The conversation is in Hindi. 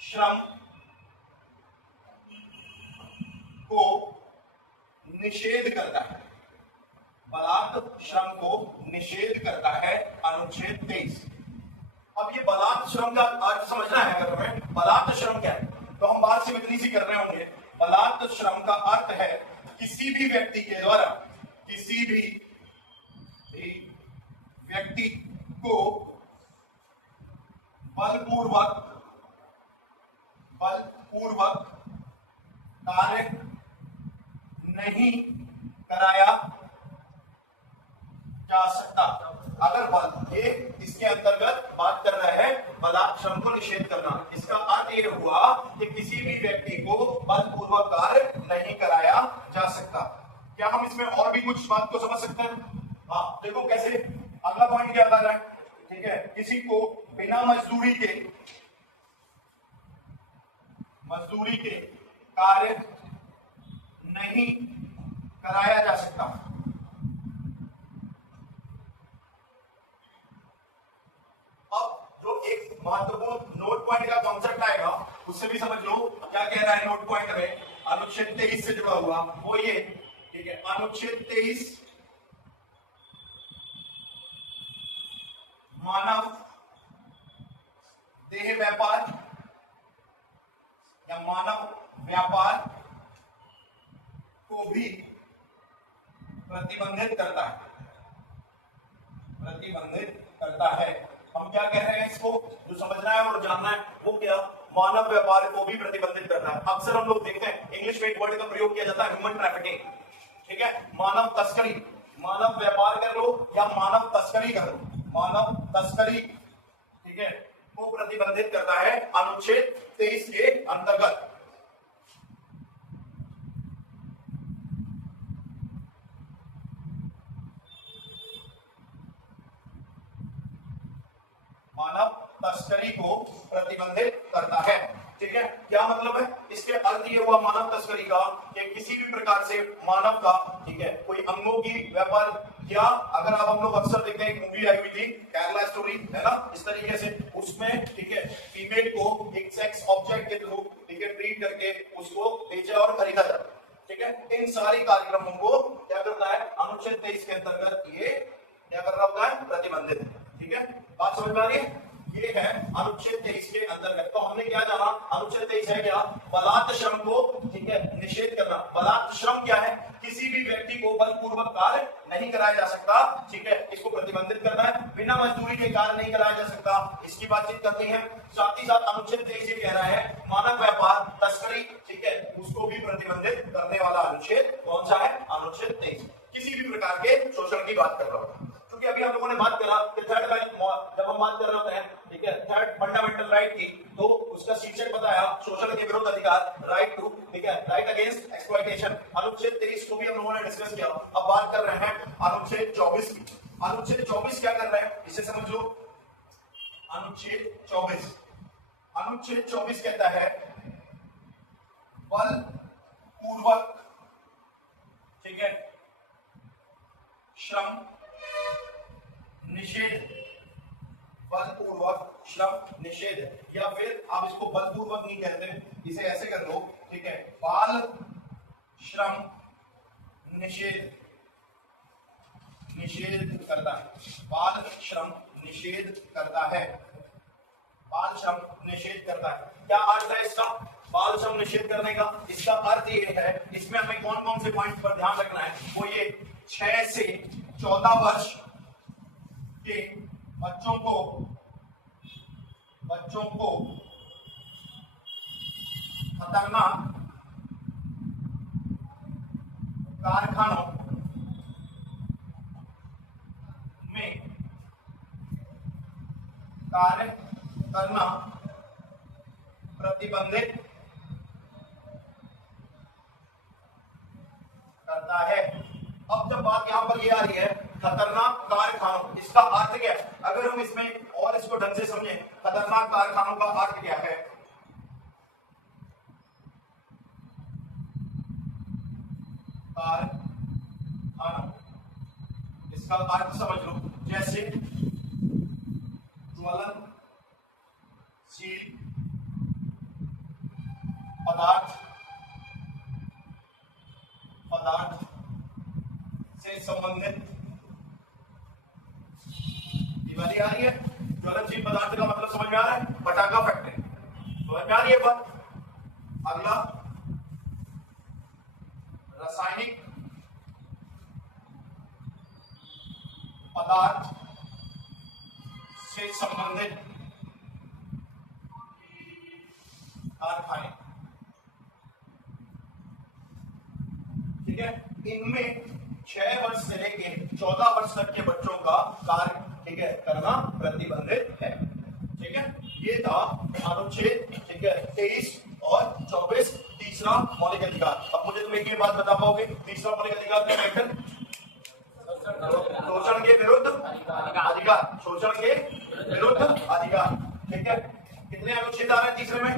श्रम को निषेध करता है। बलात् श्रम को निषेध करता है अनुच्छेद 23। अब ये बलात् श्रम का अर्थ समझना है। अगर हमें बलात् श्रम क्या है तो हम बात सिर्फ इतनी सी कर रहे होंगे। बलात् श्रम का अर्थ है किसी भी व्यक्ति के द्वारा किसी भी व्यक्ति को बलपूर्वक कार्य नहीं कराया जा सकता। अगर बल ये इसके अंतर्गत बात कर रहा है बलात् श्रम को निषेध करना। इसका अर्थ ये हुआ कि किसी भी व्यक्ति को बलपूर्वक कार्य नहीं कराया जा सकता। क्या हम इसमें और भी कुछ बात को समझ सकते हैं? हाँ, देखो कैसे। अगला पॉइंट क्या बता रहा है? ठीक है, किसी को बिना मजदूरी के कार्य नहीं कराया जा सकता। अब जो एक महत्वपूर्ण नोट पॉइंट का कॉन्सेप्ट आएगा उससे भी समझ लो क्या कह रहा है नोट पॉइंट में अनुच्छेद 23 से जुड़ा हुआ वो ये। ठीक है, अनुच्छेद 23 मानव देह व्यापार या मानव व्यापार को भी प्रतिबंधित करता है। हम क्या कह रहे हैं? इसको जो समझना है और जानना है वो क्या? मानव व्यापार को भी प्रतिबंधित करता है। अक्सर हम लोग देखते हैं इंग्लिश में एक वर्ड का प्रयोग किया जाता है ह्यूमन ट्रैफिकिंग। ठीक है, मानव तस्करी। मानव व्यापार कर लो या मानव तस्करी कर लो, मानव तस्करी ठीक है को प्रतिबंधित करता है अनुच्छेद 23 के अंतर्गत। मानव तस्करी को प्रतिबंधित करता है। ठीक है, क्या मतलब है? इसके अर्थ ये हुआ मानव तस्करी का कि किसी भी प्रकार से मानव का ठीक है कोई अंगों की व्यापार, या अगर आप हम लोग अक्सर देखते हैं एक मूवी आई हुई थी केरला स्टोरी है ना, इस तरीके से उसमें ठीक है फीमेल को एक सेक्स ऑब्जेक्ट के थ्रू ठीक है ट्रीट करके उसको बेचा और खरीदा जाता। ठीक है, इन सारी कार्यक्रमों को क्या करता है अनुच्छेद 23 के अंतर्गत ये क्या कर रहा होता है? प्रतिबंधित। ठीक है, बात समझ में आ रही है? ये है अनुच्छेद 23 के अंतर्गत। तो हमने क्या जाना? अनुच्छेद 23 है क्या? बलात् श्रम को ठीक है निषेध करना। बलात् श्रम क्या है? किसी भी व्यक्ति को बलपूर्वक कार्य नहीं कराया जा सकता। ठीक है, इसको प्रतिबंधित करना है। बिना मजदूरी के कार्य नहीं कराया जा सकता, इसकी बातचीत करते हैं। साथ ही साथ अनुच्छेद 23 ये कह रहा है मानव व्यापार तस्करी ठीक है उसको भी प्रतिबंधित करने वाला अनुच्छेद कौन सा है? अनुच्छेद 23। किसी भी प्रकार के शोषण की बात कर रहा हूं, क्योंकि अभी हम लोगों ने बात करा कि थर्ड राइट, जब हम बात कर रहे होते हैं ठीक है थर्ड फंडामेंटल राइट की, तो उसका शीर्षक बताया शोषण के विरुद्ध अधिकार, राइट टू ठीक है राइट अगेंस्ट एक्सप्लॉइटेशन। अनुच्छेद 23 को भी हम लोगों ने डिस्कस किया। अब बात कर रहे हैं अनुच्छेद 24 की। अनुच्छेद 24 क्या कर रहे हैं इसे समझ लो। अनुच्छेद 24 कहता है बलपूर्वक ठीक है श्रम निषेध। बलपूर्वक श्रम निषेध, या फिर आप इसको बलपूर्वक नहीं कहते, इसे ऐसे कर लो ठीक है बाल श्रम निषेध करता है। बाल श्रम निषेध करता है। बाल श्रम निषेध करता है। क्या अर्थ है इसका? बाल श्रम निषेध करने का इसका अर्थ ये है, इसमें हमें कौन कौन से पॉइंट पर ध्यान रखना है? वो ये 6 से 14 वर्ष के बच्चों को खतरनाक कारखानों में कार्य करना प्रतिबंधित करता है। अब जब बात यहां पर ये आ रही है खतरनाक कारखानों, इसका अर्थ क्या है? अगर हम इसमें और इसको ढंग से समझें, खतरनाक कारखानों का अर्थ क्या है? कारखाना, इसका अर्थ समझ लो, जैसे ज्वलनशील पदार्थ से संबंधित, दिवाली आ रही है, ज्वलनशील पदार्थ का मतलब समझ में आ रहा है, पटाखा फैक्ट्री, समझ में आ रही है बात। अगला रासायनिक पदार्थ से संबंधित कारखाने, ठीक है। इनमें 6 वर्ष से लेके 14 वर्ष तक के बच्चों का कार्य, ठीक है, करना प्रतिबंधित है, ठीक है। ये था अनुच्छेद, ठीक है, 23 और 24, तीसरा मौलिक अधिकार। अब मुझे तुम एक ही बात बता पाओगे, तीसरा मौलिक अधिकार क्या है? शोषण के विरुद्ध अधिकार, शोषण के विरुद्ध अधिकार, ठीक है। कितने अनुच्छेद आ रहे हैं तीसरे में?